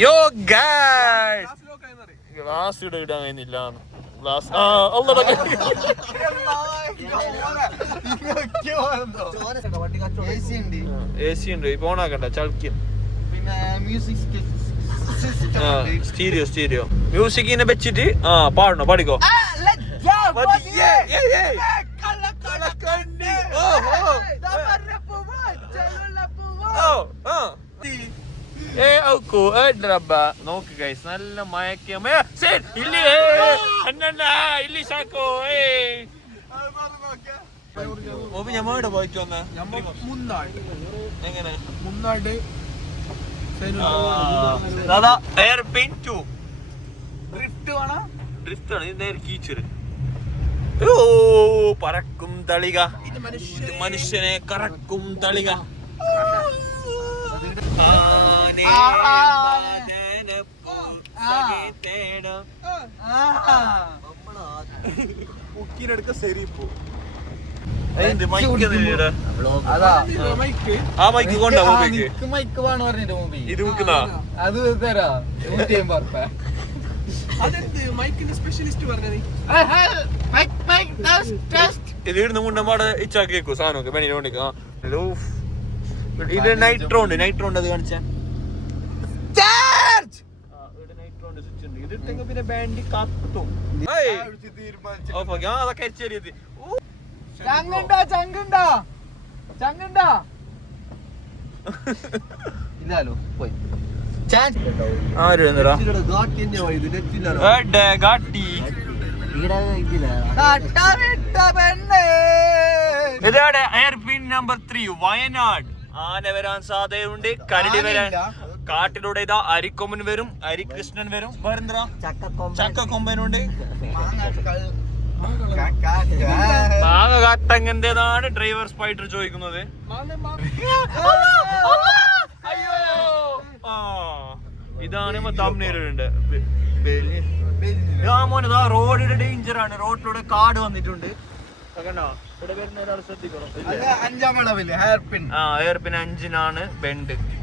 യോ guys glass ഇടാൻ കഴിയുന്നില്ല. ഗ്ലാസ് AC ഉണ്ട്. ഇപ്പൊ ഓണാക്കണ്ട ചളിക്കും. പിന്നെ മ്യൂസിക് സ്റ്റീരിയോ മ്യൂസിക്കിനെ വെച്ചിട്ട് പാടണോ? പാടിക്കോ. നോക്ക് ഗൈസ് നല്ല മയക്കം. ഞമ്മടെ പോയിട്ട് വന്ന എങ്ങനെ മുന്നാട് എയർപിൻ 2 ഡ്രിഫ്റ്റ് വേണം. ഡ്രിഫ്റ്റ് ആണ് ഇതിന്റെ കീച്ചർ. പറക്കും തളിക, മനുഷ്യനെ കറക്കും തളിക. ഉക്കിനെടുക്ക ശരി പോ. ആ മൈക്ക് കൊണ്ടാ മൈക്ക് വേണം പറഞ്ഞിട്ട് മൂവി ഇത് വെക്കുന്ന അത് തരാ 150 ഇത് ഇടുന്ന മുണ്ടമ്പാട് ഇച്ചാക്കി വെക്കൂ സാധനമൊക്കെ പെണ്ണിന് വേണ്ടിക്ക്. ഇത് നൈട്രോ ഉണ്ട് അത് കാണിച്ച പിന്നെ ബാൻഡ് കത്തും. അതൊക്കെ അരിച്ചേരിയത് ചങ്കുണ്ടാ ഇല്ലാലോ പോയി ഇതാണ് എയർപിൻ നമ്പർ 3 വയനാട്. ആന വരാൻ സാധ്യതയുണ്ട്, കരടി വരാൻ. കാട്ടിലൂടെ ഇതാ അരിക്കൊമ്പൻ വരും, അരികൃഷ്ണൻ വരും, വേറെന്താ ചക്കക്കൊമ്പനുണ്ട്. മാങ്ങ കാട്ടങ്ങന്റേതാണ് ഡ്രൈവർ സ്പൈഡർ ചോദിക്കുന്നത്. ഇതാണ് തമിഴ്നാടുണ്ട്. മോനെ റോഡിന്റെ ഡേഞ്ചർ ആണ്. റോഡിലൂടെ കാട് വന്നിട്ടുണ്ട്. ഇവിടെ വരുന്ന ഒരാൾ ശ്രദ്ധിക്കണം. 5 ഹെയർപിൻ 5-നാണ് ബെൻഡ്.